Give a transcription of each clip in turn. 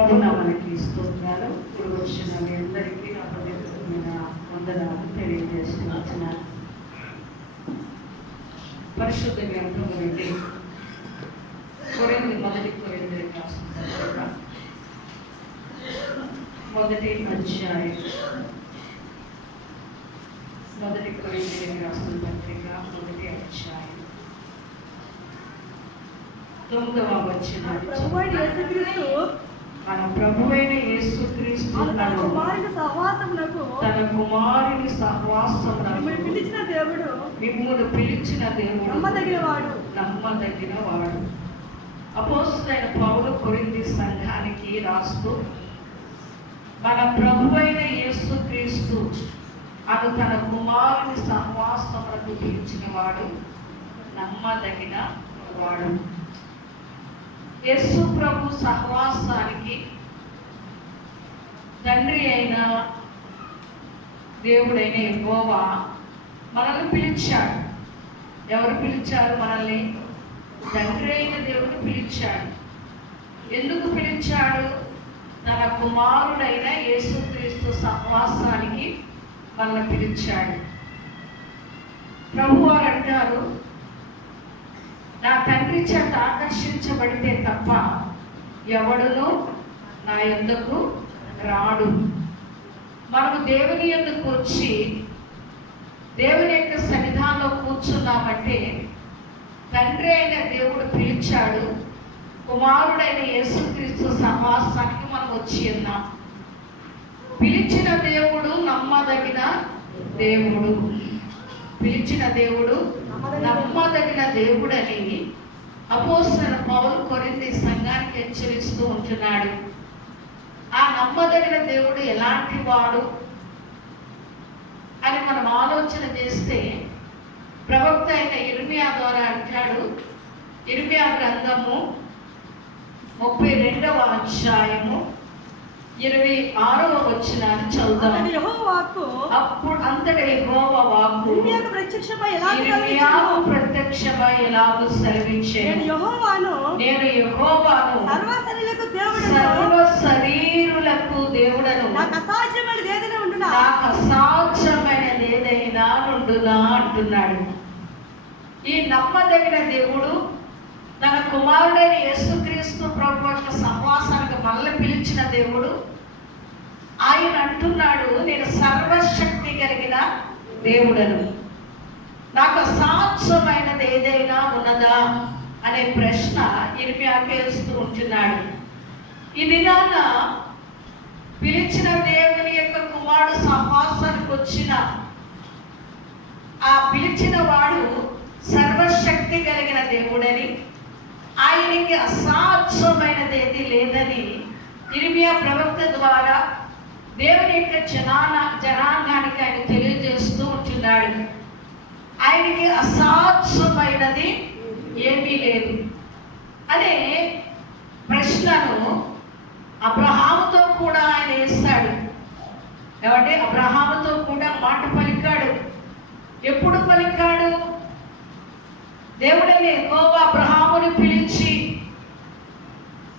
ప్రభునామానికి స్తోత్రాలు. ఇప్పుడు వచ్చిన మీ అందరికీ నా పవిత్రమైన వందనాలు తెలియజేస్తున్నాను. పరిశుద్ధ గ్రంథం నుండి మొదటి కొరింథీ రాసిన పత్రిక మొదటి అధ్యాయం, మొదటి కొరింథీ రాసిన పత్రిక మొదటి అధ్యాయం 9వ వచనం. మన ప్రభువైన యేసుక్రీస్తు తన కుమారుని సహవాసమునకు మిమ్మును పిలిచిన దేవుడు నమ్మదగినవాడు. అపోస్తలుడైన పౌలు కొరింథీ సంఘానికి రాస్తూ, మన ప్రభువైన యేసుక్రీస్తు అను తన కుమారుని సహవాసమునకు పిలిచిన వాడు నమ్మదగిన వాడు. యేసు ప్రభు సహవాసానికి తండ్రి అయిన దేవుడైన యెహోవా మనల్ని పిలిచాడు. ఎవరు పిలిచారు మనల్ని? తండ్రి అయిన దేవుడు పిలిచాడు. ఎందుకు పిలిచాడు? తన కుమారుడైన యేసుక్రీస్తు సహవాసానికి మనల్ని పిలిచాడు. ప్రభు వారు అంటారు, నా తండ్రి చేత ఆకర్షించబడితే తప్ప ఎవడును నా యొద్దకు రాడు. మనము దేవుని యొద్దకు వచ్చి దేవుని యొక్క సన్నిధానంలో కూర్చున్నామంటే తండ్రి అయిన దేవుడు పిలిచాడు. కుమారుడైన యేసుక్రీస్తు సహవాసానికి మనం వచ్చి ఉన్నాం. పిలిచిన దేవుడు నమ్మదగిన దేవుడు. పిలిచిన దేవుడు నమ్మదగిన దేవుడని అపోస్తలుడైన పౌలు కొరింథీ సంఘానికి హెచ్చరిస్తూ ఉంటున్నాడు. ఆ నమ్మదగిన దేవుడు ఎలాంటి వాడు అని మనం ఆలోచన చేస్తే ప్రవక్త అయిన ఇర్మియా ద్వారా అంటాడు. ఇర్మియా గ్రంథము 32వ అధ్యాయము 26వ వచనాన్ని చదువుదాం. అప్పుడు అంతటి యెహోవా వాక్కు ఇర్మియాకు ప్రత్యక్షమై ఎలాగూ సెలవిచ్చెను, నేను యెహోవాను సర్వ శరీరులకు దేవుడను, నాకు అసాధ్యమైనది ఏదైనా నుండునా అంటున్నాడు. ఈ నమ్మదగిన దేవుడు తన కుమారుడైన యేసుక్రీస్తు ప్రభు యొక్క సహవాసానికి మనల్ని పిలిచిన దేవుడు. ఆయన అంటున్నాడు, నేను సర్వశక్తి కలిగిన దేవుడను, నాకు అసాధ్యమైనది ఏదైనా ఉన్నదా అనే ప్రశ్న ఇర్మియాకు వేస్తూ ఉంటున్నాడు. ఈ దినాన పిలిచిన దేవుని యొక్క కుమారుడు సహవాసానికి వచ్చిన ఆ పిలిచిన వాడు సర్వశక్తి కలిగిన దేవుడని, ఆయనకి అసాధ్యమైనది ఏది లేదని ఇర్మియా ప్రవక్త ద్వారా దేవుని యొక్క జనాంగానికి ఆయన తెలియజేస్తూ ఉంటున్నాడు. ఆయనకి అసాధ్యమైనది ఏమీ లేదు అనే ప్రశ్నను అబ్రహాముతో కూడా ఆయన వేస్తాడు. ఏమంటే అబ్రహాముతో కూడా మాట పలికాడు. ఎప్పుడు పలికాడు? దేవుడైన యెహోవా అబ్రహామును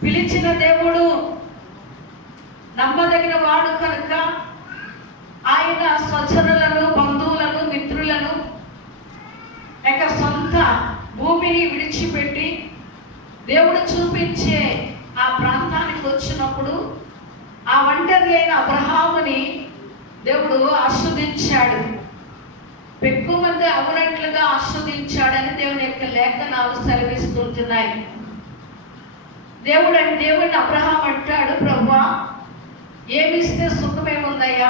పిలిచిన దేవుడు నమ్మదగిన వాడు కనుక ఆయన స్వజనులను, బంధువులను, మిత్రులను యొక్క సొంత భూమిని విడిచిపెట్టి దేవుడు చూపించే ఆ ప్రాంతానికి వచ్చినప్పుడు ఆ ఒంటరి అయిన అబ్రహాముని దేవుడు ఆస్వాదించాడు. ఎక్కువ మంది అవునట్లుగా ఆస్వాదించాడని దేవుని యొక్క లేఖనాలు సెలవిస్తుంటున్నాయి. దేవుడిని అబ్రహాం అంటాడు, ప్రభువా ఏమిస్తే సుఖమేముందయ్యా?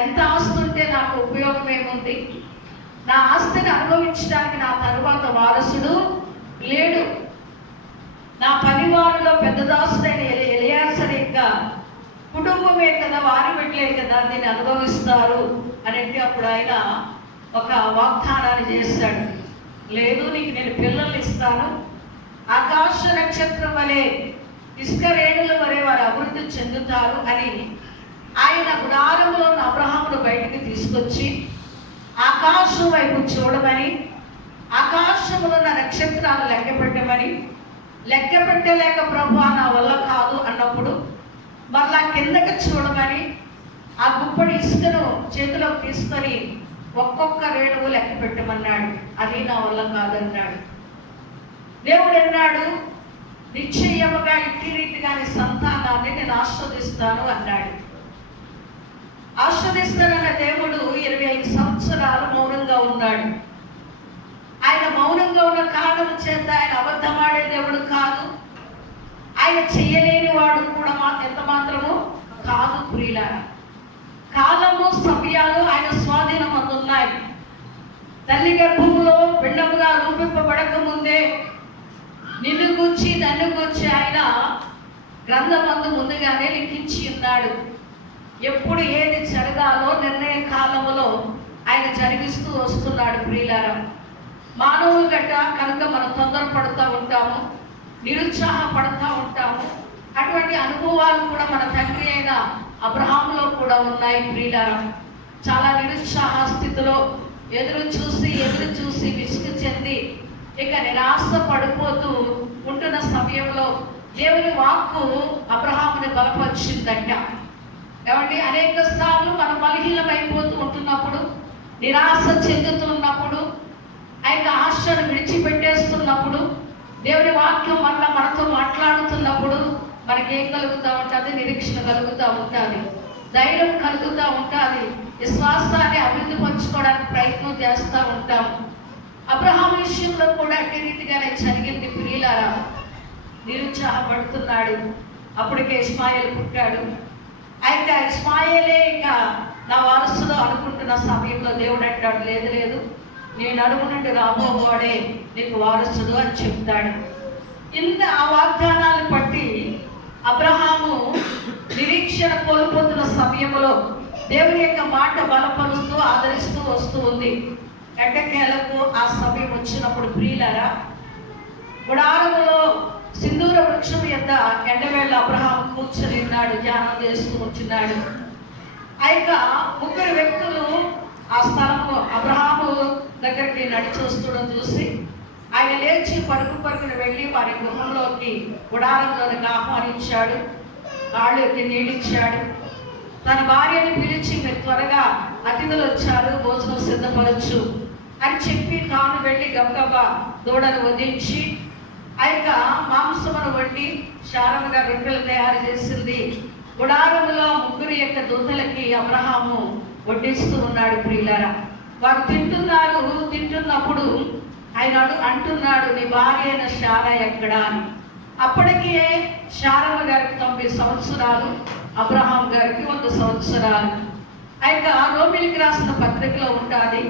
ఎంత ఆస్తి ఉంటే నాకు ఉపయోగం ఏముంది? నా ఆస్తిని అనుభవించడానికి నా తరువాత వారసుడు లేడు. నా పనివారిలో పెద్ద దాసుడైన ఎలియాజరు యొక్క కుటుంబమే కదా, వారి బిడ్డలే కదా దీన్ని అనుభవిస్తారు అనేది అప్పుడు ఆయన ఒక వాగ్దానాన్ని చేశాడు. లేదు, నీకు నేను పిల్లల్ని ఇస్తాను, ఆకాశ నక్షత్రం వలె ఇసుక రేణుల వలె వారు అభివృద్ధి చెందుతారు అని ఆయన గుడారంలో ఉన్న అబ్రహామును బయటికి తీసుకొచ్చి ఆకాశం వైపు చూడమని, ఆకాశంలో ఉన్న నక్షత్రాలు లెక్క పెట్టమని, లెక్క పెట్టలేక ప్రభువా నా వల్ల కాదు అన్నప్పుడు మళ్ళా కిందకి చూడమని ఆ గుప్పడి ఇసుకను చేతిలోకి తీసుకొని ఒక్కొక్క రేణువు లెక్క పెట్టమన్నాడు. అది నా వల్ల కాదన్నాడు. దేవుడు అన్నాడు, నిశ్చయముగా ఇట్టి రీతిగాని సంతానాన్ని నేను ఆస్వాదిస్తాను అన్నాడు. ఆస్వాదిస్తానన్న దేవుడు 25 సంవత్సరాలు మౌనంగా ఉన్నాడు. ఆయన మౌనంగా ఉన్న కారణం చేత ఆయన అబద్ధమాడే దేవుడు కాదు, ఆయన చేయలేని వాడు కూడా ఎంత మాత్రము కాదు. ప్రియులారా, కాలము సమయాలు ఆయన స్వాధీనం అందున్నాయి. తల్లి గర్భంలో పిండముగా రూపింపబడక ముందే నిన్ను గురించి నన్ను గురించి ఆయన గ్రంథమందు ముందుగానే లిఖించి ఉన్నాడు. ఎప్పుడు ఏది జరగాలో నిర్ణయ కాలములో ఆయన జరిగిస్తూ వస్తున్నాడు. ప్రియులారా, మానవులు గట్ట కనుక మనం తొందరపడుతూ ఉంటాము, నిరుత్సాహపడుతూ ఉంటాము. అటువంటి అనుభవాలు కూడా మన తండ్రి అయిన అబ్రహాములో కూడా ఉన్నాయి. ప్రియులారా, చాలా నిరుత్సాహ స్థితిలో ఎదురు చూసి విసుగు చెంది ఇక నిరాశ పడిపోతూ ఉంటున్న సమయంలో దేవుని వాక్కు అబ్రహాముని బలపరిచిందంట. ఏమంటే, అనేక సార్లు మనం బలహీనమైపోతూ ఉంటున్నప్పుడు, నిరాశ చెందుతున్నప్పుడు, ఆయన ఆశను విడిచిపెట్టేస్తున్నప్పుడు, దేవుని వాక్యం వల్ల మనతో మాట్లాడుతున్నప్పుడు మనకేం కలుగుతూ ఉంటుంది? నిరీక్షణ కలుగుతూ ఉంటుంది, ధైర్యం కలుగుతూ ఉంటుంది, విశ్వాసాన్ని అభివృద్ధి పరచుకోవడానికి ప్రయత్నం చేస్తూ ఉంటాం. అబ్రహాము విషయంలో కూడా అట్టి రీతిగానే జరిగింది. ప్రియులారా, నిరుత్సాహపడుతున్నాడు. అప్పటికే ఇస్మాయిల్ పుట్టాడు. అయితే ఇస్మాయిలే ఇక నా వారసుడు అనుకుంటున్న సమయంలో దేవుడు అంటాడు, లేదు లేదు, నేను అడుగు నుండి రాబోవాడే నీకు వారసుడు అని చెప్తాడు. ఇంత ఆ వాగ్దానాన్ని బట్టి అబ్రహాము నిరీక్షణ కోల్పోతున్న సమయంలో దేవుని యొక్క మాట బలపరుస్తూ ఆదరిస్తూ వస్తూ ఉంది. ఎట్టకేలకు ఆ సమయం వచ్చినప్పుడు ప్రియులారా, గుడారములో సింధూర వృక్షం యొక్క ఎండవేళ అబ్రహాము కూర్చొని ఉన్నాడు, ధ్యానం చేస్తూ ఉంటున్నాడు. ఆ యొక్క 3 వ్యక్తులు ఆ స్థలము అబ్రహాము దగ్గరికి నడిచి వస్తుండడం చూసి ఆయన లేచి పరుగున వెళ్ళి వారి గృహంలోకి గుడారంలోకి ఆహ్వానించాడు. వాళ్ళకి నీడిచ్చాడు. తన భార్యని పిలిచి, మీరు త్వరగా అతిథులు వచ్చారు, భోజనం సిద్ధపరచు అని చెప్పి తాను వెళ్ళి గబగబా దూడను వదిలించి ఆ యొక్క మాంసమును వండి శారముగా రొట్టెలు తయారు చేసింది. గుడారములో 3 యొక్క దూతలకి అబ్రహాము వడ్డిస్తూ ఉన్నాడు. ప్రియులారా, వారు తింటున్నప్పుడు ఆయన అంటున్నాడు, నీ భార్య అయిన శార ఎక్కడా అని. అప్పటికే శారమ్మ గారికి 90 సంవత్సరాలు, అబ్రహాం గారికి 100 సంవత్సరాలు. ఆయన రోమిలికి రాసిన పత్రికలో ఉంటుంది,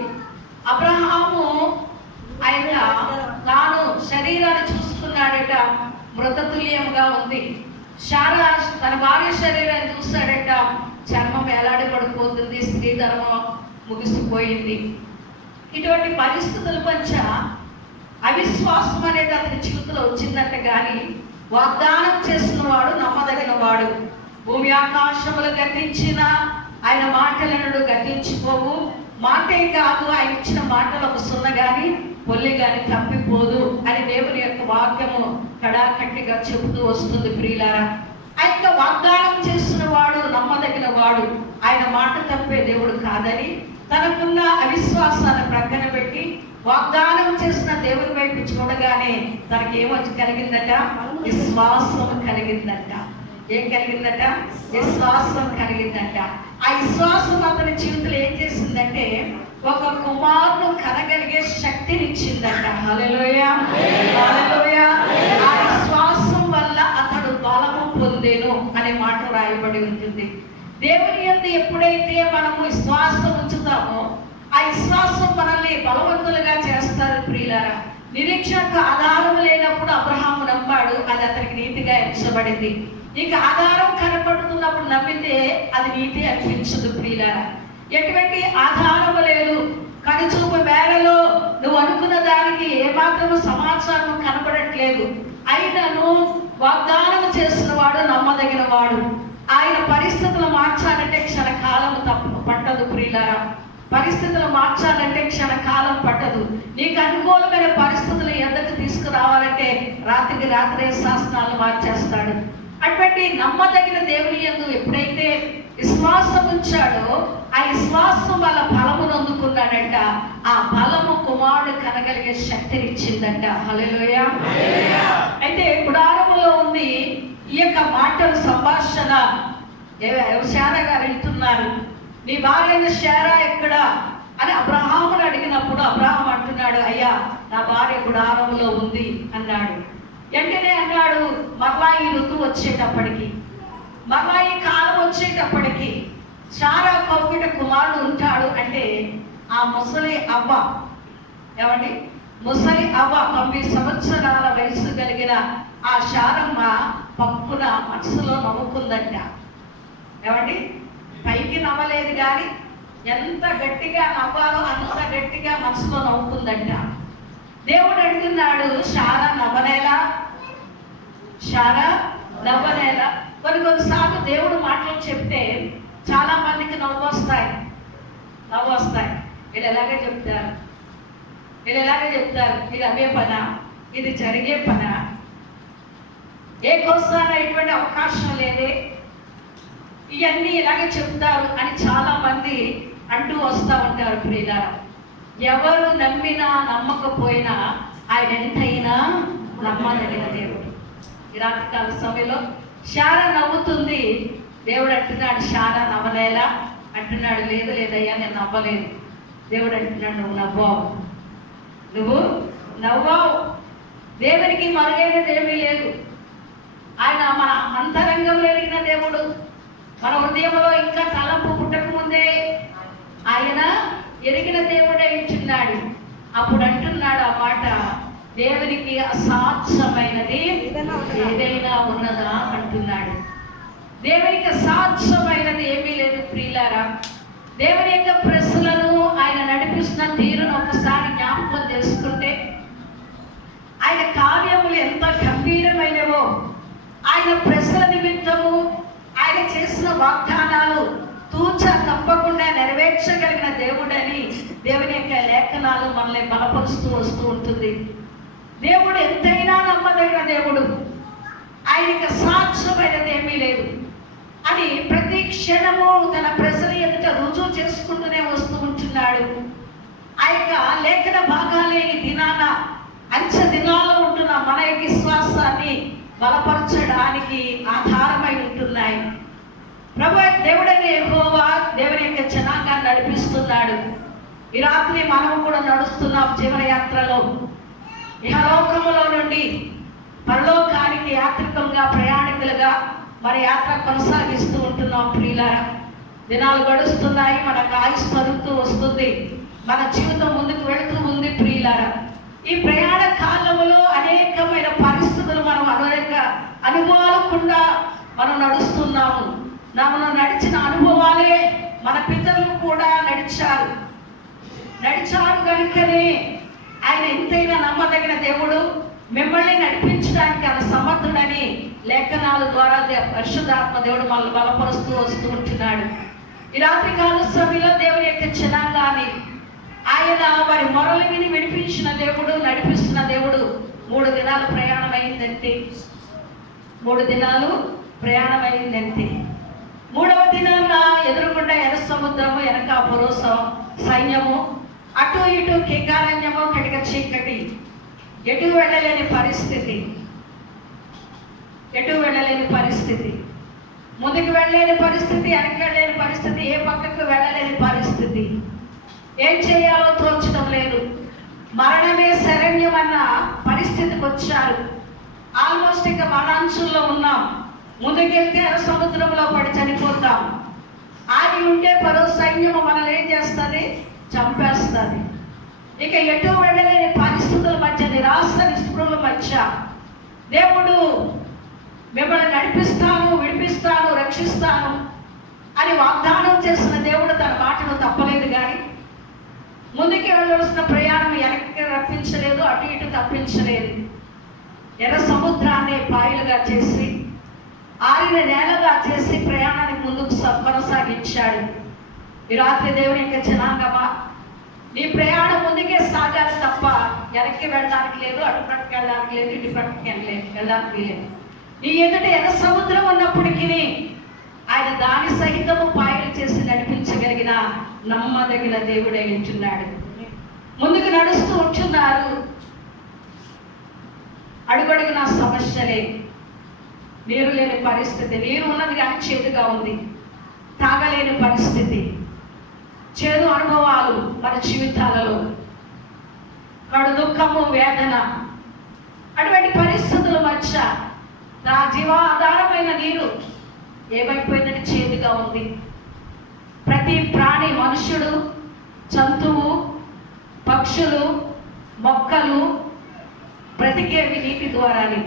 అబ్రహాము ఆయన తాను శరీరాన్ని చూసుకున్నాడట, మృతతుల్యంగా ఉంది. శారా తన భార్య శరీరాన్ని చూస్తాడట, చర్మం ఎలాడి పడిపోతుంది, స్త్రీ ధర్మం ముగిసిపోయింది. ఇటువంటి పరిస్థితుల మధ్య అవిశ్వాసం అనేది అతని జీవితంలో వచ్చిందంట. కానీ వాగ్దానం చేసిన వాడు నమ్మదగిన వాడు. భూమి ఆకాశములు గతించిన ఆయన మాటలను గతించిపోవు. మాటే కాదు, ఆయన ఇచ్చిన మాటలు ఒక సున్న కానీ పొల్లి కానీ తప్పిపోదు అని దేవుని యొక్క వాక్యము కడాకట్టిగా చెబుతూ వస్తుంది. ప్రియులారా, ఆ యొక్క వాగ్దానం చేసిన వాడు నమ్మదగిన వాడు, ఆయన మాట తప్పే దేవుడు కాదని తనకున్న అవిశ్వాసాన్ని ప్రక్కన పెట్టి వాగ్దానం చేసిన దేవుని వైపు చూడగానే తనకి ఏమొచ్చి కలిగిందట? విశ్వాసం కలిగిందట. ఏం కలిగిందట? విశ్వాసం కలిగిందట. ఆ విశ్వాసం అతని జీవితంలో ఏం చేసిందంటే ఒక కుమారుడు కనగలిగే శక్తిని ఇచ్చిందట. హల్లెలూయా, హల్లెలూయా. ఆ విశ్వాసం వల్ల అతడు బలము పొందెను అనే మాట రాయబడి ఉంటుంది. దేవుని యందు ఎప్పుడైతే మనము విశ్వాసం ఉంచుతామో ఆ విశ్వాసం మనల్ని బలవంతులుగా చేస్తారు. ప్రియులారా, నిరీక్షణకు ఆధారం లేనప్పుడు అబ్రహాము నమ్మాడు, అది అతనికి నీతిగా ఎంచబడింది. ఇక ఆధారం కనపడుతున్నప్పుడు నమ్మితే అది నీతి అనిపించదు. ప్రియులారా, ఎటువంటి ఆధారం లేదు, కనుచూపు మేరలో నువ్వు అనుకున్న దానికి ఏమాత్రము సమాచారం కనపడట్లేదు. అయినను వాగ్దానం చేసిన వాడు నమ్మదగిన వాడు. ఆయన పరిస్థితులు మార్చాలంటే క్షణకాలం పట్టదు. ప్రియులారా, పరిస్థితులు మార్చాలంటే క్షణకాలం పట్టదు. నీకు అనుకూలమైన పరిస్థితులు ఎద్దకు తీసుకురావాలంటే రాత్రికి రాత్రే శాసనాలు మార్చేస్తాడు. అటువంటి చూడండి, నమ్మదగిన దేవుని యందు ఎప్పుడైతే విశ్వాసం ఉంచాడో ఆ విశ్వాసం వల్ల బలమును అందుకున్నాడంట. ఆ బలము కుమారుడు కనగలిగే శక్తిని ఇచ్చిందంట. హల్లెలూయా. అయితే గుడారములో ఉంది ఈ యొక్క మాటలు సంభాషణ. శారా గారు వెళ్తున్నారు, నీ భార్య అయిన శారా ఎక్కడ అని అబ్రహామును అడిగినప్పుడు అబ్రహాం అంటున్నాడు, అయ్యా నా భార్య గుడారములో ఉంది అన్నాడు. వెంటనే అన్నాడు, మరలా ఈ ఋతువు వచ్చేటప్పటికి, మరలా ఈ కాలం వచ్చేటప్పటికి శారా కౌగిట కుమారుడు ఉంటాడు అంటే ఆ ముసలి అవ్వ, ఏమండి ముసలి అవ్వ 9 సంవత్సరాల వయసు కలిగిన ఆ శారమ్మ పప్పున మనసులో నవ్వుకుందంట. ఏమండి పైకి నవ్వలేదు కానీ ఎంత గట్టిగా నవ్వాలో అంత గట్టిగా మనసులో నవ్వుకుందంట. దేవుడు అడుగుతున్నాడు, శారా నవ్వనేలా, శారా నవ్వనేలా. కొన్నిసార్లు దేవుడు మాటలు చెప్తే చాలా మందికి నవ్వు వస్తాయి. వీళ్ళు ఎలాగే చెప్తారు, ఇది అవే పనా, ఇది జరిగే పనా, ఏ కోసాన ఎటువంటి అవకాశం లేదే, ఇవన్నీ ఇలాగే చెప్తారు అని చాలా మంది అంటూ వస్తూ ఉంటారు. ప్రియులారా, ఎవరు నమ్మినా నమ్మకపోయినా ఆయన ఎంతైనా నమ్మదగిన దేవుడు. ఈ రాత్రికాల సమయంలో శారా నవ్వుతుంది. దేవుడు అంటున్నాడు, శారా నవ్వలేలా అంటున్నాడు. లేదయ్యా నేను నవ్వలేదు. దేవుడు అంటున్నాడు, నువ్వు నవ్వావు. దేవునికి మరుగైనది ఏమీ లేదు. ఆయన మన అంతరంగంలో ఎరిగిన దేవుడు. మన హృదయంలో ఇంకా తలంపు పుట్టక ముందే ఆయన ఎరిగిన దేవుడే ఇచ్చున్నాడు. అప్పుడు అంటున్నాడు ఆ మాట, దేవునికి అసాధ్యమైనది ఏదైనా ఉన్నదా అంటున్నాడు. దేవునికి అసాధ్యమైనది ఏమీ లేదు. ప్రియులారా, దేవుని యొక్క ప్రశ్నలను ఆయన నడిపిస్తున్న తీరును ఒకసారి జ్ఞాపకం చేసుకుంటే ఆయన కార్యములు ఎంత గంభీరమైనవో, ఆయన ప్రశ్నల నిమిత్తము ఆయన చేసిన వాగ్దానాలు తూచా తప్పకుండా నెరవేర్చగలిగిన దేవుడని దేవుని యొక్క లేఖనాలు మనల్ని బలపరుస్తూ వస్తూ ఉంటుంది. దేవుడు ఎంతైనా నమ్మదగిన దేవుడు, ఆయనకి అసాధ్యమైనది ఏమీ లేదు అని ప్రతి క్షణము తన ప్రజల ఎదుట రుజువు చేసుకుంటూనే వస్తూ ఉంటున్నాడు. ఆ యొక్క లేఖన భాగాలే ఈ దినాన అంచె దినాల్లో ఉంటున్న మన యొక్క విశ్వాసాన్ని బలపరచడానికి ఆధారమై ఉంటున్నాయి. ప్రభు దేవుడైన యెహోవా దేవుని యొక్క జనాంగాన్ని నడిపిస్తున్నాడు. ఈ రాత్రి మనం కూడా నడుస్తున్నాం జీవనయాత్రలో. ఇహలోకములో నుండి పరలోకానికి యాత్రికులుగా, ప్రయాణికులుగా మన యాత్ర కొనసాగిస్తూ ఉంటున్నాం. ప్రియులారా, దినాలు గడుస్తున్నాయి, మనకు ఆయుష్ తరుగుతూ వస్తుంది, మన జీవితం ముందుకు వెళుతూ ఉంది. ప్రియులారా, ఈ ప్రయాణ కాలంలో అనేకమైన పరిస్థితులు మనం అనేక అనుభవాలకుండా మనం నడుస్తున్నాము. మనం నడిచిన అనుభవాలే మన పితరులు కూడా నడిచారు కనుకనే ఆయన ఎంతైనా నమ్మదగిన దేవుడు, మిమ్మల్ని నడిపించడానికి ఆయన సమర్థుడని లేఖనాల ద్వారా పరిశుద్ధాత్మ దేవుడు మనల్ని బలపరుస్తూ వస్తూ ఉంటున్నాడు. ఈ రాత్రి కాల సమయంలో దేవుని యొక్క జనాంగాన్ని ఆయన వారి మొరలు విని విడిపించిన దేవుడు, నడిపిస్తున్న దేవుడు. 3 దినాలు ప్రయాణం అయిందంతే. 3 దినాలు ప్రయాణం అయిందంతే. 3వ దినాన ఎదురుగుండా ఎర్ర సముద్రము, వెనక పురోసం సైన్యము, అటు ఇటు కేకారణ్యము, కటిక చీకటి, ఎటు వెళ్ళలేని పరిస్థితి, ముందుకు వెళ్ళలేని పరిస్థితి, వెనక్కి వెళ్ళలేని పరిస్థితి, ఏ పక్కకు వెళ్ళలేని పరిస్థితి, ఏం చేయాలో తోచడం లేదు. మరణమే శరణ్యం అన్న పరిస్థితికి వచ్చారు. ఆల్మోస్ట్ ఇంకా మరణాంశంలో ఉన్నాం. ముందుకెళ్తే ఎర్ర సముద్రంలో పడి చనిపోతాం. ఆగి ఉంటే పరో సైన్యము మనల్ని ఏం చేస్తుంది? చంపేస్తుంది. ఇక ఎటు వెళ్ళలేని పరిస్థితుల మధ్య, నిరాశ నిస్పృహల మధ్య దేవుడు మిమ్మల్ని నడిపిస్తాను, విడిపిస్తాను, రక్షిస్తాను అని వాగ్దానం చేసిన దేవుడు తన మాటను తప్పలేదు. కానీ ముందుకు వెళ్ళవలసిన ప్రయాణం వెనక్కి రప్పించలేదు, అటు ఇటు తప్పించలేదు. ఎర్ర సముద్రాన్ని పాయలుగా చేసి, ఆరిన నేలగా చేసి ప్రయాణాన్ని ముందుకు కొనసాగించాడు. ఈ రాత్రి దేవుని యొక్క జనాంగమా, నీ ప్రయాణం ముందుకే సాగాలి తప్ప వెనక్కి వెళ్ళడానికి లేదు, అటు పక్కకి వెళ్ళడానికి లేదు, ఇటు పక్కకి వెళ్ళడానికి లేదు. నీ ఎదుట ఎర్ర సముద్రం ఉన్నప్పటికీ ఆయన దాని సహితము పాయలు చేసి నడిపించగలిగిన నమ్మదగిన దేవుడై ఉంటున్నాడు. ముందుకు నడుస్తూ ఉంటున్నారు. అడుగడుగున సమస్యలే, నీరు లేని పరిస్థితి, నీరు ఉన్నది కానీ చేదుగా ఉంది, తాగలేని పరిస్థితి, చేదు అనుభవాలు మన జీవితాలలో, కడు దుఃఖము, వేదన, అటువంటి పరిస్థితుల మధ్య నా జీవాధారమైన నీరు ఏమైపోయిందని చేదుగా ఉంది. ప్రతి ప్రాణి, మనుషుడు, జంతువు, పక్షులు, మొక్కలు బ్రతికేవి నీటి ద్వారానే.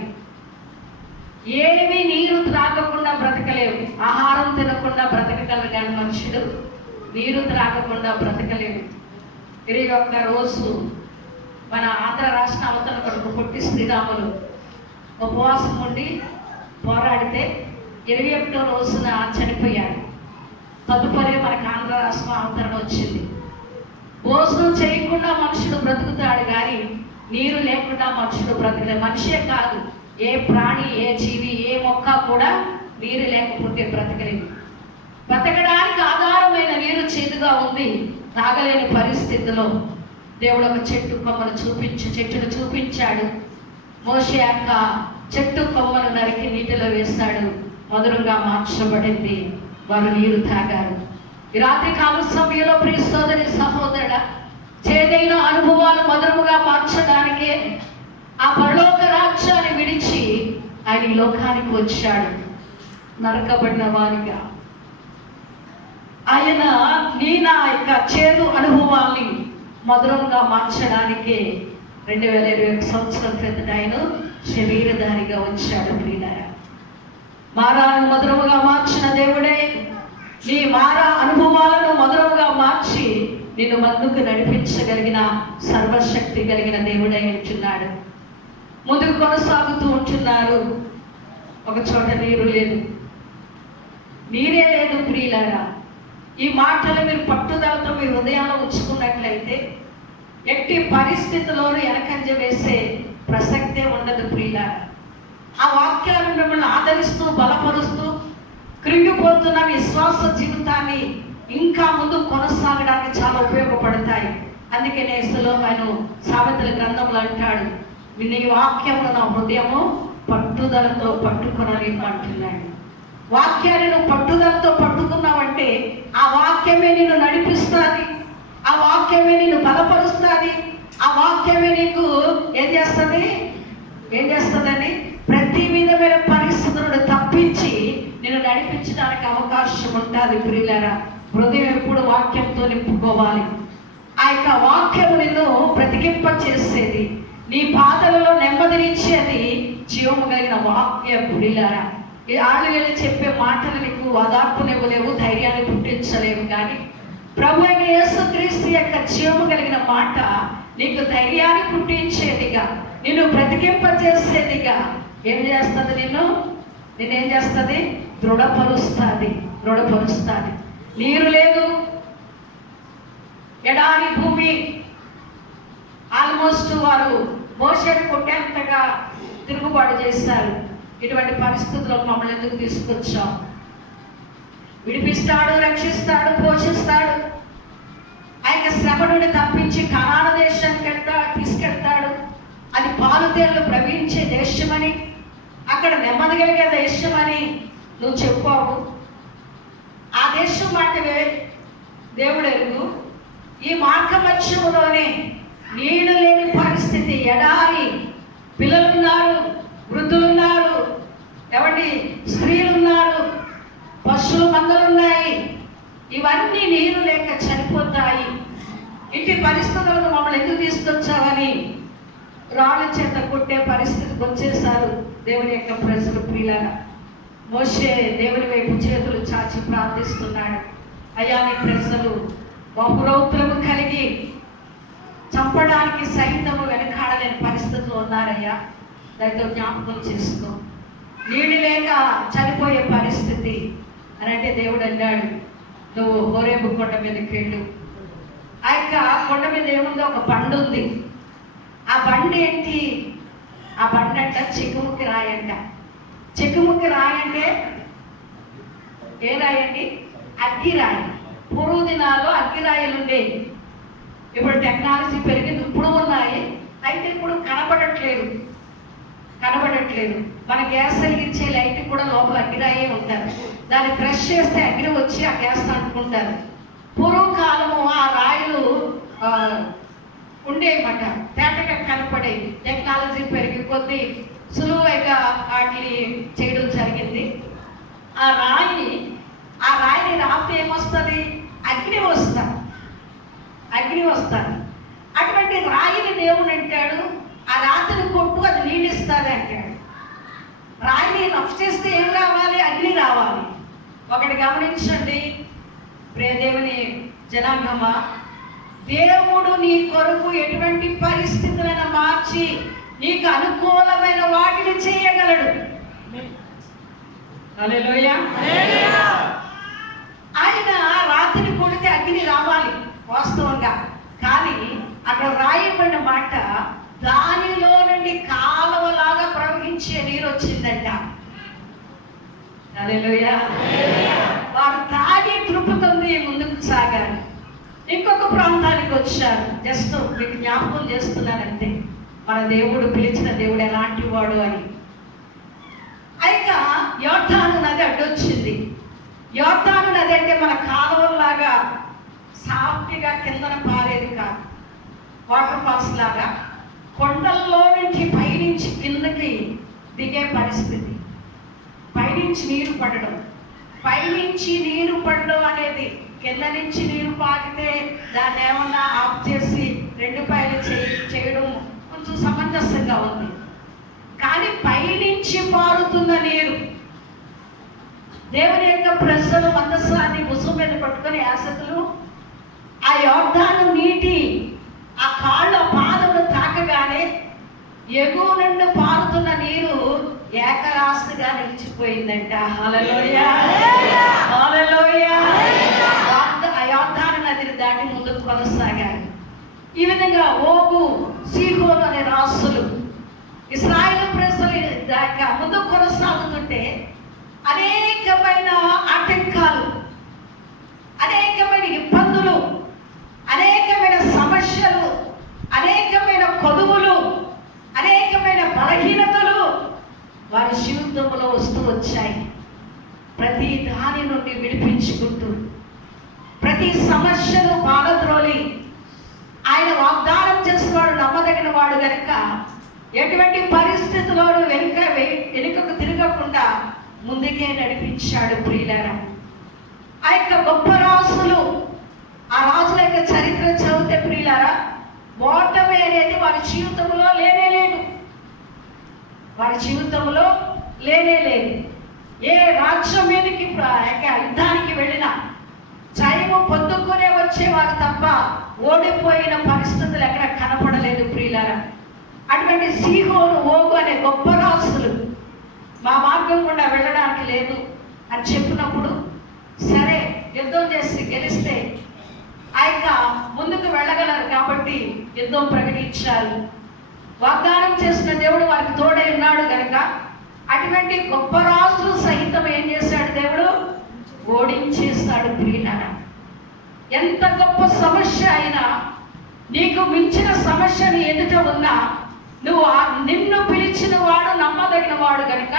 ఏమి నీరు త్రాగకుండా బ్రతకలేవు. ఆహారం తినకుండా బ్రతకగలరు కానీ మనుషుడు నీరు త్రాగకుండా బ్రతకలేవు. 21 రోజు మన ఆంధ్ర రాష్ట్ర అవతల కొడుకు పొట్టి శ్రీరాములు ఉపవాసం ఉండి పోరాడితే 21వ రోజున చనిపోయాడు. తదుపరి మనకు ఆంధ్ర రాష్ట్రం అవతరణ వచ్చింది. భోజనం చేయకుండా మనుషుడు బ్రతుకుతాడు కానీ నీరు లేకుండా మనుషుడు బ్రతకలేదు. మనిషే కాదు, ఏ ప్రాణి, ఏ జీవి, ఏ మొక్క కూడా నీరు లేకపోతే బ్రతకలేదు. బ్రతకడానికి ఆధారమైన నీరు చేదుగా ఉంది, తాగలేని పరిస్థితిలో దేవుడు ఒక చెట్టును చూపించాడు. మోషే యొక్క చెట్టు కొమ్మను నరికి నీటిలో వేస్తాడు, మధురంగా మార్చబడింది, వారు నీరు తాగారు. ఈ రాత్రి కాల సమయంలో ప్రియ సోదరి సహోదరుడా, చేదైన అనుభవాలు మధురముగా మార్చడానికే ఆ పరలోక రాజ్యాన్ని విడిచి ఆయన ఈ లోకానికి వచ్చాడు. నరకబడిన వారిగా ఆయన నా యొక్క చేదు అనుభవాల్ని మధురంగా మార్చడానికే 2021 సంవత్సరం క్రితం ఆయన శరీరధారిగా వచ్చాడు. ప్రియులారా, మారాను మధురముగా మార్చిన దేవుడే నీ మారా అనుభవాలను మధురముగా మార్చి నిన్ను ముందుకు నడిపించగలిగిన సర్వశక్తి కలిగిన దేవుడై ఉంటున్నాడు. ముందుకు కొనసాగుతూ ఉంటున్నారు. ఒక చోట నీరు లేదు, నీరే లేదు. ప్రియులారా, ఈ మాటలు మీరు పట్టుదలతో మీ హృదయాల్లో ఉంచుకున్నట్లయితే ఎట్టి పరిస్థితుల్లోనూ వెనకంజ వేసే ప్రసక్తే ఉండదు. ప్రియులారా, ఆ వాక్యాలు మిమ్మల్ని ఆదరిస్తూ బలపరుస్తూ కృంగిపోతున్న విశ్వాస జీవితాన్ని ఇంకా ముందు కొనసాగడానికి చాలా ఉపయోగపడతాయి. అందుకే నేసలో ఆయన సామెతల గ్రంథంలో అంటాడు, నీ వాక్యమును నా హృదయము పట్టుదలతో పట్టుకొనని అంటున్నాడు. వాక్యాన్ని నువ్వు పట్టుదలతో పట్టుకున్నావంటే ఆ వాక్యమే నిన్ను నడిపిస్తుంది, ఆ వాక్యమే నిన్ను బలపరుస్తుంది, ఆ వాక్యమే నీకు ఏం చేస్తుందని ప్రతి విధమైన పరిస్థితులను తప్పించి నిన్ను నడిపించడానికి అవకాశం ఉంటుంది. ప్రియులారా, హృదయం ఎప్పుడు వాక్యంతో నింపుకోవాలి. ఆ యొక్క వాక్యము నిన్ను బ్రతికింప చేసేది, నీ బాధలలో నెమ్మదినిచ్చేది జీవము కలిగిన వాక్య. ప్రియులారా, ఈ ఆళ్ళని చెప్పే మాటలు నీకు ఓదార్పునివ్వలేవు, ధైర్యాన్ని పుట్టించలేవు. కానీ ప్రభు అయిన యేసుక్రీస్తు యొక్క జీవము కలిగిన మాట నీకు ధైర్యాన్ని పుట్టించేదిగా, నిన్ను బ్రతికింపచేసేదిగా ఏం చేస్తుంది? నిన్నేం చేస్తుంది? దృఢపరుస్తుంది. నీరు లేదు, ఎడారి భూమి, ఆల్మోస్ట్ వారు మోషేని కొట్టేంతగా తిరుగుబాటు చేస్తారు. ఇటువంటి పరిస్థితుల్లో మమ్మల్ని ఎందుకు తీసుకొచ్చాం? విడిపిస్తాడు, రక్షిస్తాడు, పోషిస్తాడు. ఆయన శ్రమ నుండి తప్పించి కనాన దేశానికి తీసుకెళ్తాడు. అది పాలుతేళ్లు ప్రవహించే దేశమని, అక్కడ నెమ్మది కలిగే దేశమని నువ్వు చెప్పావు. ఆ దేశం మాటవే దేవుడు ఎరుగు. ఈ మార్గ మధ్యములోనే నీళ్ళు లేని పరిస్థితి, ఎడారి, పిల్లలున్నారు, వృద్ధులున్నారు, స్త్రీలున్నారు, పశువులు మందలున్నాయి. ఇవన్నీ నీరు లేక చనిపోతాయి. ఇంటి పరిస్థితులకు మమ్మల్ని ఎందుకు తీసుకొచ్చావని రాళ్ళ చేత కొట్టే పరిస్థితికి వచ్చేసారు దేవుని యొక్క ప్రజలు. ప్రియులారా, మోషే దేవుని వైపు చేతులు చాచి ప్రార్థిస్తున్నాడు. అయ్యా, నీ ప్రజలు బహురౌతులము కలిగి చంపడానికి సైతము వెనకాడలేని పరిస్థితులు ఉన్నారయ్యా, దాంతో జ్ఞాపకం చేసుకో. నీళ్ళు లేక చనిపోయే పరిస్థితి అని అంటే దేవుడు అన్నాడు, నువ్వు హోరేబు కొండ మీదకి వెళ్ళు. ఆ యొక్క కొండ మీద ఏముందో ఒక బండి ఉంది. ఆ బండి ఏంటి? ఆ బండి అంట చిగుముకి రాయంట. చెక్కుముక్కి రాయి అంటే ఏ రాయి అండి? అగ్గిరాయి. పూర్వ దినాల్లో అగ్గిరాయిలు ఉండేవి. ఇప్పుడు టెక్నాలజీ పెరిగింది, ఇప్పుడు ఉన్నాయి, అయితే ఇప్పుడు కనబడట్లేదు. మన గ్యాస్ వెలిగించే లైట్ కూడా లోపల అగ్గిరాయే ఉంటారు. దాన్ని ప్రెస్ చేస్తే అగ్ని వచ్చి ఆ గ్యాస్ అంటుకుంటారు. పూర్వకాలము ఆ రాయిలు ఉండేవన్నమాట, తేటగా కనపడేవి. టెక్నాలజీ పెరిగి కొద్దీ సులువుగా వాటిని చేయడం జరిగింది. ఆ రాయిని రాపితే ఏమొస్తుంది? అగ్ని వస్తుంది. అటువంటి రాయిని దేవుడు అంటాడు, ఆ రాతిని కొట్టు, అది నీళ్ళు ఇస్తుంది అంటాడు. రాయిని రఫ్ చేస్తే ఏం రావాలి? అగ్ని రావాలి. ఒకటి గమనించండి ప్రియదేవుని జనాంగమా, దేవుడు నీ కొరకు ఎటువంటి పరిస్థితులను మార్చి నీకు అనుకూలమైన వాటిని చేయగలడు. హల్లెలూయా. ఆయన రాతిని కొడితే అగ్ని రావాలి వాస్తవంగా, కానీ అక్కడ రాయబడిన మాట, దానిలో నుండి కాలువలాగా ప్రవహించే నీరు వచ్చిందంట. హల్లెలూయా. వారు తాగి తృప్తి ముందుకు సాగారు. ఇంకొక ప్రాంతానికి వచ్చారు. జస్ట్ మీకు జ్ఞాపకం చేస్తున్నానంటే మన దేవుడు పిలిచిన దేవుడు ఎలాంటి వాడు అని. అయితే యోర్దాను నది అడ్డొచ్చింది. యోర్దాను నది అంటే మన కాలువల్లాగా సాఫ్ట్గా కిందన పారేది కాదు, వాటర్ ఫాల్స్ లాగా కొండల్లో నుంచి పైనుంచి కిందకి దిగే పరిస్థితి. పైనుంచి నీరు పడడం అనేది, కింద నుంచి నీరు పాకితే దాన్ని ఏమన్నా ఆఫ్ చేసి 2 పాయలు చేయడం కొంచెం సమంజసంగా ఉంది. కానీ పైనుంచి పారుతున్న నీరు, దేవుని యొక్క ప్రజలు మందసాన్ని భుజం మీద పట్టుకొని యాసకులు ఆ యోర్దాను నీటి ఆ కాళ్ళ పాదములు తాకగానే ఎగువ నుండి పారుతున్న నీరు ఏకరాశిగా నిలిచిపోయిందంట. హల్లెలూయా. ఆ యోర్దాను నదిని దాటి ముందుకు కొనసాగారు. ఈ విధంగా ఓగు, సీహోను అనే రాసులు ఇశ్రాయేలు ప్రజలు దాకా ముందుకు కొనసాగుతుంటే అనేకమైన ఆటంకాలు, అనేకమైన ఇబ్బందులు, అనేకమైన సమస్యలు, అనేకమైన కొదువులు, అనేకమైన బలహీనతలు వారి జీవితంలో వస్తూ వచ్చాయి. ప్రతి దాని నుండి విడిపించుకుంటూ, ప్రతి సమస్యను పాలద్రోలి, ఆయన వాగ్దానం చేసేవాడు నమ్మదగిన వాడు కనుక ఎటువంటి పరిస్థితుల్లోనూ వెనుకకు తిరగకుండా ముందుకే నడిపించాడు. ప్రియులారా, ఆ యొక్క గొప్ప రాజులు, ఆ రాజుల యొక్క చరిత్ర చదివితే ప్రియులారా, ఓటమి అనేది వారి జీవితంలో లేనే లేదు. ఏ రాజ్యం మీదకి యుద్ధానికి వెళ్ళినా జయము పొందుకునే వచ్చేవారు తప్ప ఓడిపోయిన పరిస్థితులు ఎక్కడ కనపడలేదు. ప్రియులారా, అటువంటి సీహోను, ఓగు అనే గొప్ప రాజులు మా మార్గం గుండా వెళ్ళడానికి లేదు అని చెప్పినప్పుడు, సరే యుద్ధం చేసి గెలిస్తే ఆ యొక్క ముందుకు వెళ్ళగలరు కాబట్టి యుద్ధం ప్రకటించారు. వాగ్దానం చేసిన దేవుడు వారికి తోడై ఉన్నాడు కనుక అటువంటి గొప్ప రాజులు సహితం ఏం చేశాడు? దేవుడు ఓడించేస్తాడు. ప్రియులారా, ఎంత గొప్ప సమస్య అయినా, నీకు మించిన సమస్యని ఎదుట ఉన్నా, నిన్ను పిలిచిన వాడు నమ్మదగిన వాడు కనుక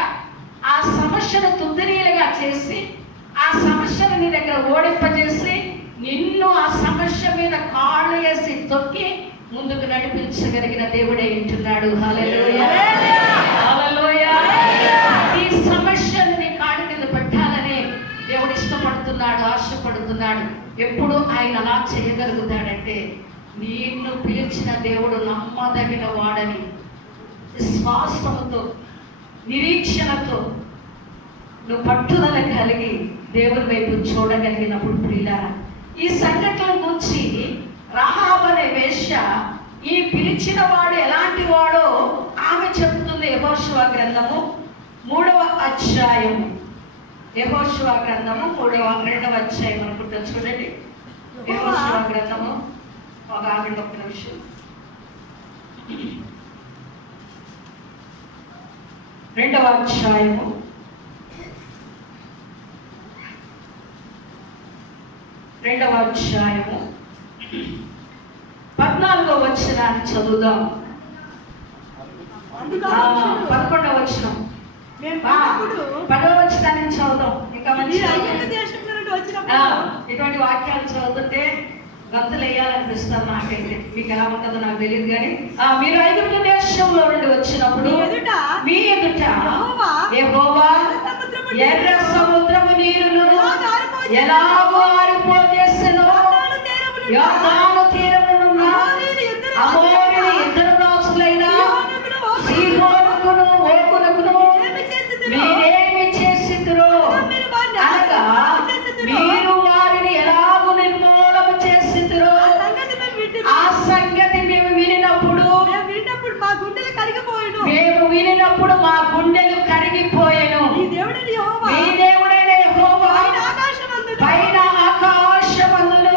ఆ సమస్యను తుదిరీలుగా చేసి, ఆ సమస్యను నీ దగ్గర ఓడింపజేసి, నిన్ను ఆ సమస్య మీద కాళ్ళు వేసి తొక్కి ముందుకు నడిపించగలిగిన దేవుడే ఉంటున్నాడు. హల్లెలూయా. ఈ సమస్యను నీ కాళ్ళ కింద పెట్టాలని దేవుడు ఇష్టపడుతున్నాడు, ఆశపడుతున్నాడు. ఎప్పుడు ఆయన అలా చేయగలుగుతాడంటే, నిన్ను పిలిచిన దేవుడు నమ్మదగిన వాడని విశ్వాసంతో, నిరీక్షణతో నువ్వు పట్టుదల కలిగి దేవుని వైపు చూడగలిగినప్పుడు ప్రియులారా, ఈ సంఘటన గురించి రాహాబు అనే వేశ్య ఈ పిలిచిన వాడు ఎలాంటి వాడో ఆమె చెప్తుంది. యెహోషువ గ్రంథము 3వ అధ్యాయము, యెహోషువ గ్రంథము 2వ అధ్యాయం అనుకుంటా, చూడండి. యెహోషువ గ్రంథము, ఒక ఆవిడ ఒక్క నిమిషం, 2వ అధ్యాయము 2వ అధ్యాయము 14వ వచనాన్ని చదువుదాం. 11వ వచనం 10వ వచనాన్ని చదువుదాం. ఇంకా మంచి ఇటువంటి వాక్యాలు చదువుతుంటే గంతులు వేయాలనిపిస్తారు నాకైతే. మీకు ఎలా ఉంటుందో నాకు తెలియదు కానీ మీరు ఐగుప్తు దేశంలో నుండి వచ్చినప్పుడు మీ ఎదుట యెహోవా ఎర్ర సముద్రపు నీరును ఎలాగో ఆరిపోజేసెను, యొర్దాను తీరమునున్న అమోరీయుల ఇద్దరు రాజులైన సీహోనుకును ఓగునకును మీరేమి చేసిద్దురో అనగా మీరు వారిని ఎలాగూ నిర్మూలన చేసిద్దురో ఆ సంగతి మేము వినినప్పుడు మా గుండెలు కరిగిపోయాను. మీ దేవుడైన యెహోవా పైన ఆకాశమందును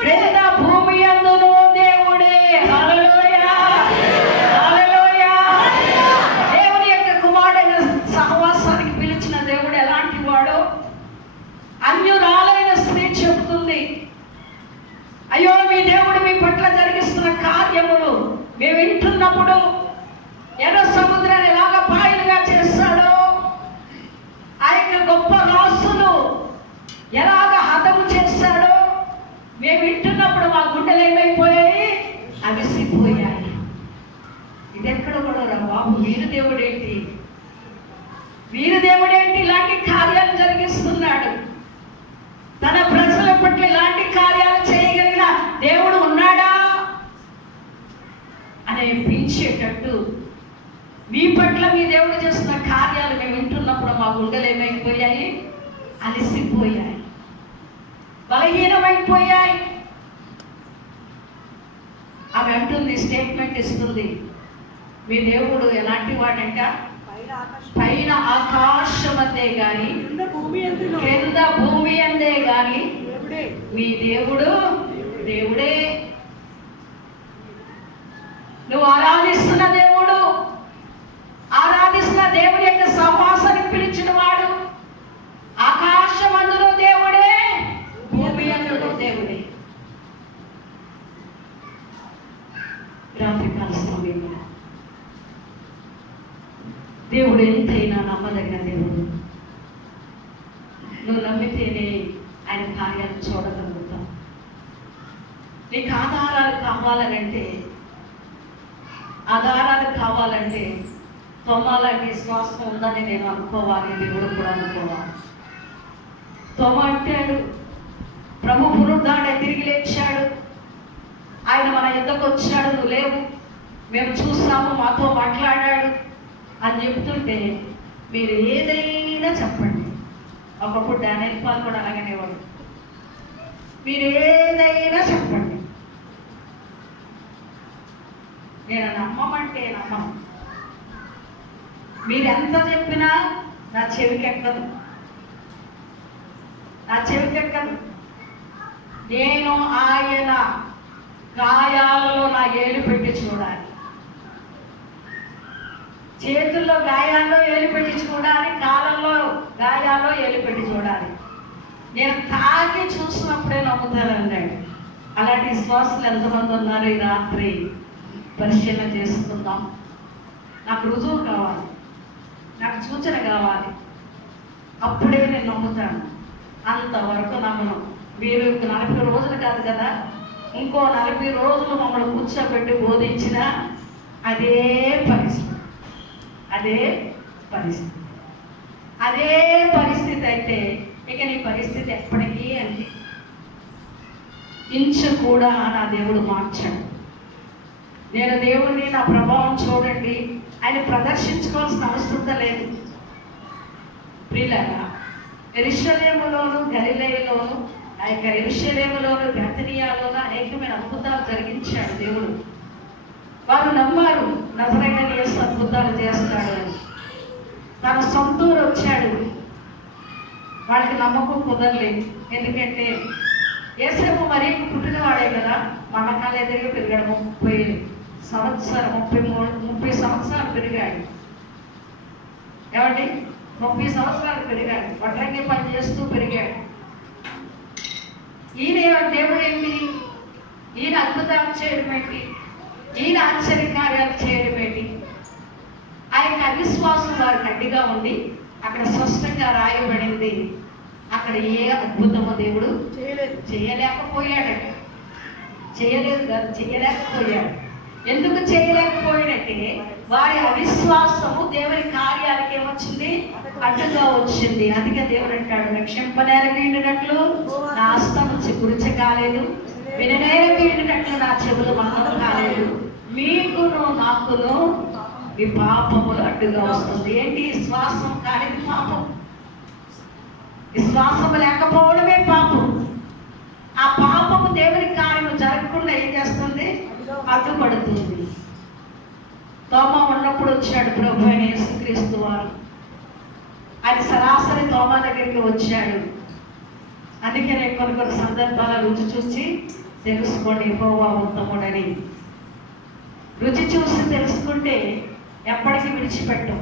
క్రింద భూమి యందును దేవుడే. హల్లెలూయా, హల్లెలూయా. దేవుని యొక్క కుమారుడైన సహవాసానికి పిలిచిన దేవుడు ఎలాంటి వాడో అన్యురాలైన స్త్రీ చెబుతుంది. అయ్యో, మీ దేవుడు మీ పట్ల జరిగిస్తున్న కార్యములు మేము వింటున్నప్పుడు, ఎర్ర సముద్రాన్ని ఎలాగ పాయలుగా చేస్తాడో, ఆ యొక్క గొప్ప రాసులు ఎలాగ హతము చేస్తాడో మేము వింటున్నప్పుడు మా గుండెలు ఏమైపోయాయి? అవిసిపోయాయి. ఇది ఎక్కడ కూడా రా బాబు, వీరు దేవుడేంటి ఇలాంటి కార్యాలు జరిగిస్తున్నాడు? తన ప్రజల పట్ల ఇలాంటి కార్యాలు చేయగలిగిన దేవుడు ఉన్నాడా అనే పిలిచేటట్టు మీ పట్ల మీ దేవుడు చేస్తున్న కార్యాలు మేము వింటున్నప్పుడు మా గుండెలు ఏమైపోయాయి? అలసిపోయాయి, బలహీనమైపోయాయి. ఆమె అంటుంది, స్టేట్మెంట్ ఇస్తుంది, మీ దేవుడు ఎలాంటి వాడంట? పైన ఆకాశం అందే గాని కింద భూమి అందే గాని మీ దేవుడు దేవుడే. నువ్వు ఆరాధిస్తున్న దేవుడు, ఆరాధిస్తున్న దేవుడి యొక్క సహవాసానికి పిలిచిన వాడు ఆకాశమందులో దేవుడే, భూమి అందులో దేవుడే. రాత్రికాల సమయంలో దేవుడు ఎంతైనా నమ్మదగిన దేవుడు. నువ్వు నమ్మితేనే ఆయన కార్యాలు చూడగలుగుతావు. నీకు ఆధారాలు కావాలంటే తొమ్మాలంటే విశ్వాసం ఉందని నేను అనుకోవాలి, దేవుడు కూడా అనుకోవాలి. తొమ్మ అంటాడు, ప్రభు పునరుద్ధాడే తిరిగి లేచాడు, ఆయన మన యుద్ధకు వచ్చాడు, నువ్వు లేవు, మేము చూసాము, మాతో మాట్లాడాడు అని చెప్తుంటే మీరు ఏదైనా చెప్పండి. ఒకప్పుడు డానియేల్ పాల్ కూడా అలాగనేవాడు, మీరు ఏదైనా చెప్పండి, నేను నమ్మమంటే నమ్మను, మీరు ఎంత చెప్పినా నా చెవికెక్కదు. నేను ఆయన గాయాలలో నా ఏలు పెట్టి చూడాలి, చేతుల్లో గాయాల్లో ఏలు పెట్టి చూడాలి, కాలంలో గాయాల్లో ఏలు పెట్టి చూడాలి. నేను తాకి చూసినప్పుడే నమ్ముతాను అన్నాడు. అలాంటి విశ్వాసాలు ఎంతమంది ఉన్నారు? ఈ రాత్రి పరిశీలన చేసుకుందాం. నాకు రుజువు కావాలి, నాకు సూచన కావాలి, అప్పుడే నేను నమ్ముతాను. అంతవరకు నమ్మను. మీరు 40 రోజులు కాదు కదా, ఇంకో 40 రోజులు మమ్మల్ని కూర్చోబెట్టి బోధించిన అదే పరిస్థితి అయితే ఇక నీ పరిస్థితి ఎప్పటికీ అంతే. ఇంచు కూడా నా దేవుడు మార్చాడు. నేను దేవుడిని, నా ప్రభావం చూడండి ఆయన ప్రదర్శించుకోవాల్సిన అవసరం లేదు. ప్రియులారా, యెరూషలేములోను గలిలయలోను, ఆ యొక్క యెరూషలేములోను బెతనియాలోను అనేకమైన అద్భుతాలు జరిగించాడు దేవుడు. వారు నమ్మారు, నజరేయుడైన యేసు అద్భుతాలు చేస్తాడు అని. తన సొంతూరు వచ్చాడు, వాళ్ళకి నమ్మకం కుదరలేదు. ఎందుకంటే యేసేపు మరీ పుట్టినవాడే కదా, మనకాలు ఎదురుగా పెరిగాడు. 30 సంవత్సరాలు పెరిగాడు. ఏమండి, 30 సంవత్సరాలు పెరిగాడు. వడ్రంగి పని చేస్తూ పెరిగాడు. ఈయన దేవుడు ఏంటి, ఈయన అద్భుతాలు చేయడం ఏంటి, ఈయన ఆశ్చర్యకార్యాలు చేయడం ఏంటి? ఆ యొక్క అవిశ్వాసం వారికి అడ్డుగా ఉండి అక్కడ స్పష్టంగా రాయబడింది, అక్కడ ఏ అద్భుతమో దేవుడు చేయలేకపోయాడట. చేయలేకపోయాడు. ఎందుకు చేయలేకపోయాడంటే వారి అవిశ్వాసము దేవుని కార్యాలకి ఏమొచ్చింది, అడ్డుగా వచ్చింది. అందుకే దేవుడు అంటాడు, రక్షింపనేరగినట్లు నా హస్తం గురిచ కాలేదు, విననేరగినట్లు నా చెవులు మందం కాలేదు, మీకును నాకును మీ పాపములు అడ్డుగా వస్తుంది. ఏంటి? విశ్వాసం కానిది పాపం. విశ్వాసం లేకపోవడమే పాపం. ఆ పాపము దేవుని కార్యము జరగకుండా ఏం చేస్తుంది, అడ్డుపడుతుంది. తోమా ఉన్నప్పుడు వచ్చాడు ప్రభు అయిన యేసుక్రీస్తు వారు. ఆయన సరాసరి తోమా దగ్గరికి వచ్చాడు. అందుకనే కొన్ని సందర్భాల రుచి చూసి తెలుసుకోండి యెహోవా ఉత్తముడని. రుచి చూసి తెలుసుకుంటే ఎప్పటికీ విడిచిపెట్టం.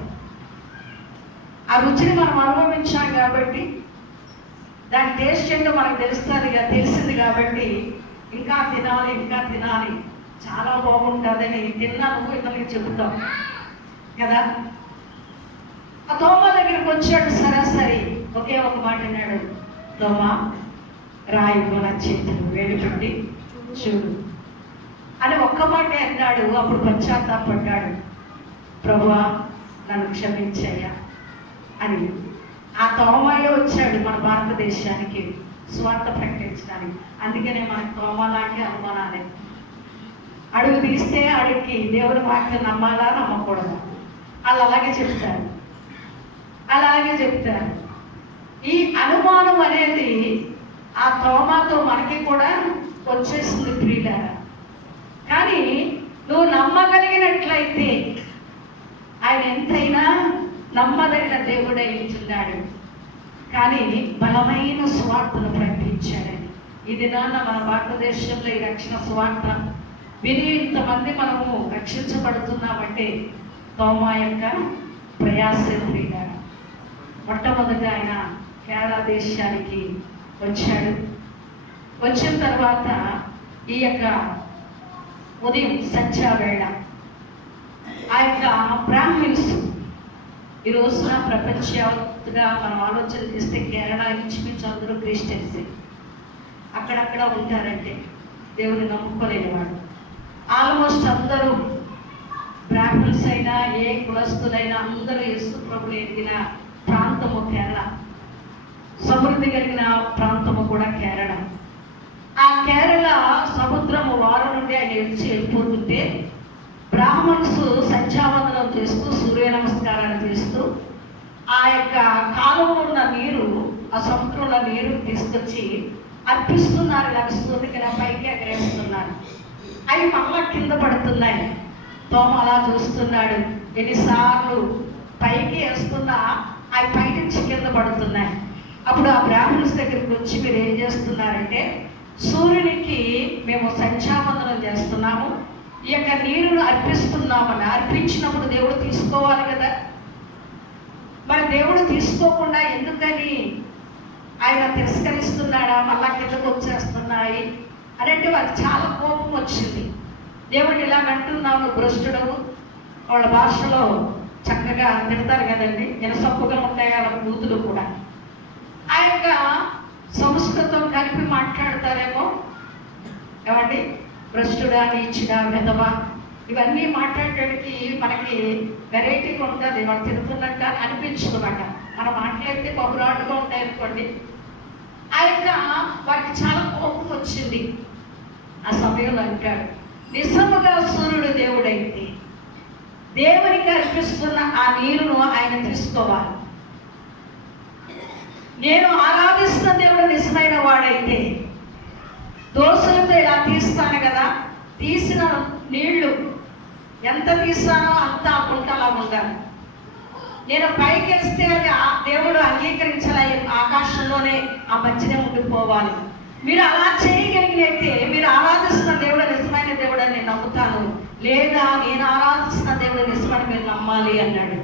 ఆ రుచిని మనం అనుభవించాం కాబట్టి, దాని టేస్ట్ ఏంటో మనకు తెలిసింది కాబట్టి ఇంకా తినాలి, చాలా బాగుంటుందని తిన్నాను ఇతనికి చెబుతాం కదా. ఆ తోమా దగ్గరికి వచ్చాడు సరాసరి, ఒకే ఒక మాట అన్నాడు, తోమా రాయిగో నా చేతులు వేడి పెట్టి చూడు అని ఒక్క మాటే అన్నాడు. అప్పుడు పశ్చాత్తాపడ్డాడు, ప్రభువా నన్ను క్షమించయ్యా అని. ఆ తోమాయే వచ్చాడు మన భారతదేశానికి స్వార్థ ప్రకటించడానికి. అందుకనే మనకు తోమా లాంటి అనుమానాలే. అడుగు తీస్తే అడిగి దేవుని వాక్యం నమ్మాలా నమ్మకూడదా, వాళ్ళు అలాగే చెప్తారు. ఈ అనుమానం అనేది ఆ తోమాతో మనకి కూడా వచ్చేసింది ప్రియులారా. కానీ నువ్వు నమ్మగలిగినట్లయితే ఆయన ఎంతైనా నమ్మదగిన దేవుడై ఉంటున్నాడు. కానీ బలమైన సువార్తను ప్రకటించాడని. ఈ దినాన మన భారతదేశంలో ఈ రక్షణ సువార్త విని ఇంతమంది మనము రక్షించబడుతున్నామంటే తోమా యొక్క ప్రయాసం ప్రియులారా. మొట్టమొదటి ఆయన కేరళ దేశానికి వచ్చాడు. వచ్చిన తర్వాత ఈ యొక్క ఉదయం సంధ్యావేళ ఆ యొక్క బ్రాహ్మిన్స్, ఈ రోజున ప్రపంచవ్యాప్తంగా మనం ఆలోచన చేస్తే కేరళ ఇంచుమించు అందరూ క్రిస్టియన్స్ అక్కడక్కడ ఉంటారంటే దేవుని నమ్ముకోలేని వాడు. ఆల్మోస్ట్ అందరూ బ్రాహ్మిన్స్ అయినా ఏ కులస్తులైనా అందరూ యేసు ప్రభువుని ఎరిగిన ప్రాంతము కేరళ. సమృద్ధి కలిగిన ప్రాంతము కూడా కేరళ. ఆ కేరళ సముద్రము వారు నుండి ఆయన వెళ్ళిపోతుంటే బ్రాహ్మణ్స్ సంధ్యావందనం చేస్తూ సూర్య నమస్కారాలు చేస్తూ ఆ యొక్క కాలంలో ఉన్న నీరు, ఆ సముద్రంలో నీరు తీసుకొచ్చి అర్పిస్తున్నారు. లభిస్తుంది పైకి ఎగరేస్తున్నారు. అవి మళ్ళా కింద పడుతున్నాయి. తోమ అలా చూస్తున్నాడు. ఎన్నిసార్లు పైకి వేస్తున్నా అవి పైనుంచి కింద పడుతున్నాయి. అప్పుడు ఆ బ్రాహ్మణ్స్ దగ్గరికి వచ్చి మీరు ఏం చేస్తున్నారంటే, సూర్యునికి మేము సంధ్యావందనం చేస్తున్నాము, ఈ యొక్క నీరును అర్పిస్తున్నామని. అర్పించినప్పుడు దేవుడు తీసుకోవాలి కదా. మరి దేవుడు తీసుకోకుండా ఎందుకని ఆయన తిరస్కరిస్తున్నాడా, మళ్ళా కిందకు వచ్చేస్తున్నాయి అంటే వారికి చాలా కోపం వచ్చింది. దేవుడు ఇలా అంటున్నావు, నువ్వు భ్రష్టుడవు. వాళ్ళ భాషలో చక్కగా తిడతారు కదండి, ఎనసొప్పుగా ఉంటాయి వాళ్ళ బూతులు కూడా. ఆ యొక్క సంస్కృతం కలిపి మాట్లాడతారేమో. ఏమండి, భ్రష్టుడా, నీచుడా, విధవ, ఇవన్నీ మాట్లాడటానికి మనకి వెరైటీగా ఉంటుంది. వాళ్ళు తిడుతున్నట్టు అనిపించదు అన్నమాట. మనం మాట్లాడితే బహురాటుగా ఉంటాయి అనుకోండి. ఆ యొక్క వారికి చాలా కోపం వచ్చింది. ఆ సమయంలో అంటాడు, నిజముగా సూర్యుడు దేవుడైతే దేవునికి అర్పిస్తున్న ఆ నీరును ఆయన తీసుకోవాలి. నేను ఆరాధిస్తున్న దేవుడు నిజమైన వాడైతే దోషులతో ఇలా తీస్తాను కదా, తీసిన నీళ్లు ఎంత తీస్తానో అంత ఆ కుంటలా ఉండాలి. నేను పైకి వేస్తే అది ఆ దేవుడు అంగీకరించాలి, ఆకాశంలోనే ఆ మధ్యనే ఉండిపోవాలి. మీరు అలా చేయగలిగినైతే మీరు ఆరాధిస్తున్న దేవుడు నిజమైన దేవుడు అని నేను నమ్ముతాను, లేదా నేను ఆరాధిస్తున్న దేవుడు నిజమని మీరు నమ్మాలి అన్నాడు.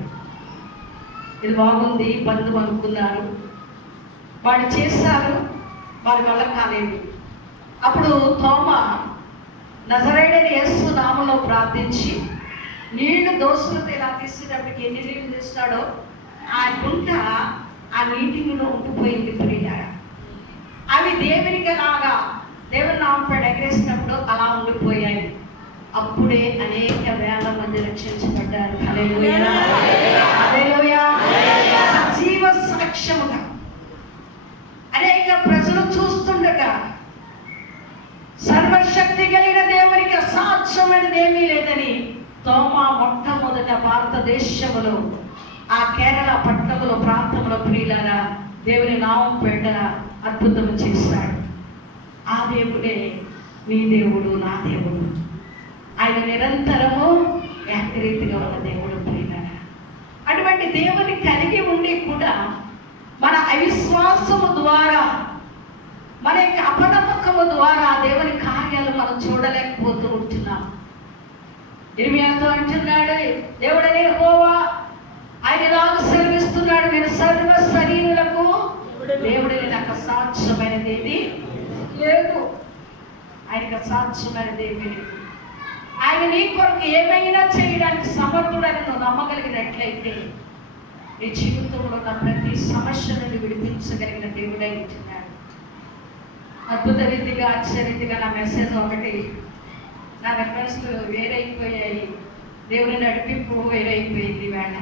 ఇది బాగుంది, బంధువు అనుకున్నారు, వాళ్ళు చేశారు, వారి వల్ల కాలేదు. అప్పుడు తోమ నజరేయుడైన యేసు నామములో ప్రార్థించి నీళ్లు దోసులతో ఇలా తీసేటప్పటికి ఎన్ని నీళ్లు తీస్తాడో ఆ గుంట ఆ నీటిలో ఉండిపోయింది ప్రియులారా. అవి దేవునికి లాగా దేవుని నామపేట ఎగరేసినప్పుడు అలా ఉండిపోయాయి. అప్పుడే అనేక వేల మంది రక్షించబడ్డారు. హల్లెలూయా, హల్లెలూయా. సజీవ సాక్ష్యముగా అనేక ప్రజలు చూస్తుండగా సర్వశక్తి కలిగిన దేవునికి అసాధ్యమైనది ఏమీ లేదని తోమా మొట్టమొదట భారతదేశంలో ఆ కేరళ పట్టణంలో ప్రాంతంలో ప్రియులారా దేవుని నామం పేట అద్భుతం చేశాడు. ఆ దేవుడే మీ దేవుడు, నా దేవుడు. ఆయన నిరంతరము ఏకరీతిగా ఉన్న దేవుడు ప్రియులారా. అటువంటి దేవుని కలిగి ఉండి కూడా మన అవిశ్వాసము ద్వారా, మన యొక్క అపనమ్మకము ద్వారా దేవుని కార్యాలు మనం చూడలేకపోతూ ఉంటున్నాం. ఇర్మియాతో అంటున్నాడు, దేవుడనే యెహోవా ఆయన ఇలాగ సెలవిస్తున్నాడు, నేను సర్వ శరీరులకు దేవుడిని నాకు అసాధ్యమైనది ఏమీ లేదు. ఆయనకు అసాధ్యమైనది ఏమీ లేదు. ఆయన నీ కొరకు ఏమైనా చేయడానికి సమర్థుడని నువ్వు నమ్మగలిగినట్లయితే నీ జీవితంలో ఉన్న ప్రతి సమస్య నుండి విడిపించగలిగిన దేవుడై ఉంటున్నాడు. అద్భుత రీతిగా ఆశ్చర్యరీతిగా నా మెసేజ్ ఒకటి, నా రెఫరెన్స్లు వేరైపోయాయి, దేవుని నడిపింపు వేరైపోయింది. వేళ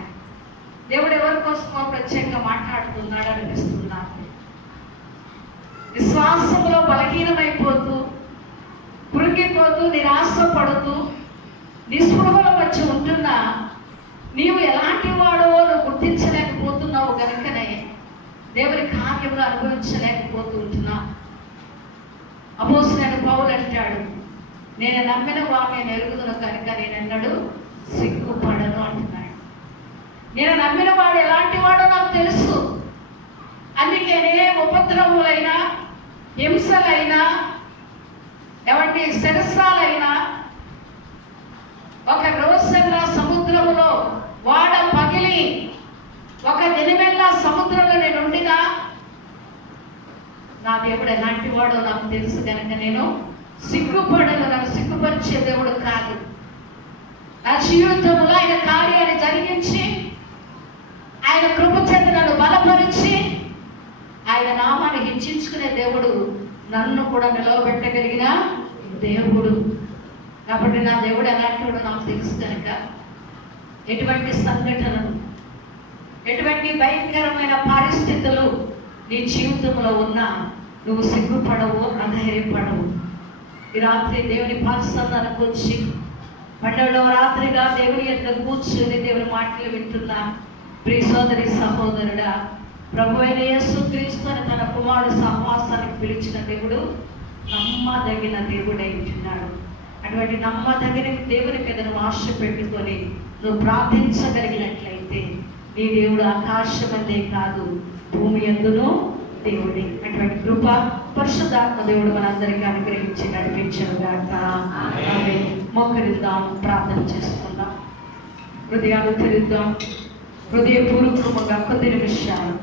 దేవుడు ఎవరి కోసమో ప్రత్యేకంగా మాట్లాడుతున్నాడు అనిపిస్తున్నా. విశ్వాసంలో బలహీనమైపోతూ, కృంగిపోతూ, నిరాశపడుతూ, నిస్పృహలో వచ్చి ఉంటున్నా నీవు ఎలాంటి వాడో నువ్వు గుర్తించలేకపోతున్నావు కనుకనే దేవుని కార్యములు అనుభవించలేకపోతూ ఉంటున్నావు. అపోస్తలుడైన పౌలు అంటాడు, నేను నమ్మిన వాడిని ఎరుగుదును కనుక నేనెన్నడూ సిగ్గుపడను అంటున్నాడు. నేను నమ్మిన వాడు ఎలాంటి వాడో నాకు తెలుసు, అందుకే నేనే ఉపద్రవములైనా, హింసలైనా, ఎవంటి శిరస్సాలైనా, ఒక రోజల్లా సముద్రములో వాడ పగిలి ఒక దినమెల్లా సముద్రంలో నేను ఉండినా నా దేవుడు ఎలాంటి వాడో నాకు తెలుసు కనుక నేను సిగ్గుపడను. నన్ను సిగ్గుపరిచే దేవుడు కాదు. నా జీవితంలో ఆయన కార్యాన్ని జరిగించి, ఆయన కృప చేత నన్ను బలపరిచి, ఆయన నామాన్ని హెచ్చించుకునే దేవుడు, నన్ను కూడా నిలవబెట్టగలిగిన దేవుడు. కాబట్టి నా దేవుడు ఎలాంటి వాడో నాకు తెలుసు కనుక ఎటువంటి సంఘటనలు, ఎటువంటి భయంకరమైన పరిస్థితులు నీ జీవితంలో ఉన్నా నువ్వు సిగ్గుపడవు, అధైర్యపడవు. ఈ రాత్రి దేవుని పాఠశాలకు వచ్చి 12వ రాత్రిగా దేవుని యొక్క కూర్చుని దేవుని మాటలు వింటున్నా ప్రియ సోదరి సహోదరుడా, ప్రభువైన యేసుక్రీస్తు అని తన కుమారుడు సహవాసానికి పిలిచిన దేవుడు నమ్మదగిన దేవుడై ఉంటున్నాడు. అటువంటి నమ్మదగిన దేవుని మీద నువ్వు ఆశ పెట్టుకొని నువ్వు ప్రార్థించగలిగినట్లయితే నీ దేవుడు ఆకాశమందే కాదు భూమి యందును దేవుడే. అటువంటి కృప పరిశుద్ధాత్మ దేవుడు మనందరికీ అనుగ్రహించి నడిపించుగాక. మోకరిద్దాం, ప్రార్థన చేసుకుందాం, హృదయాలు తెరుద్దాం, హృదయపూర్వకంగా కొద్ది నిమిషాలు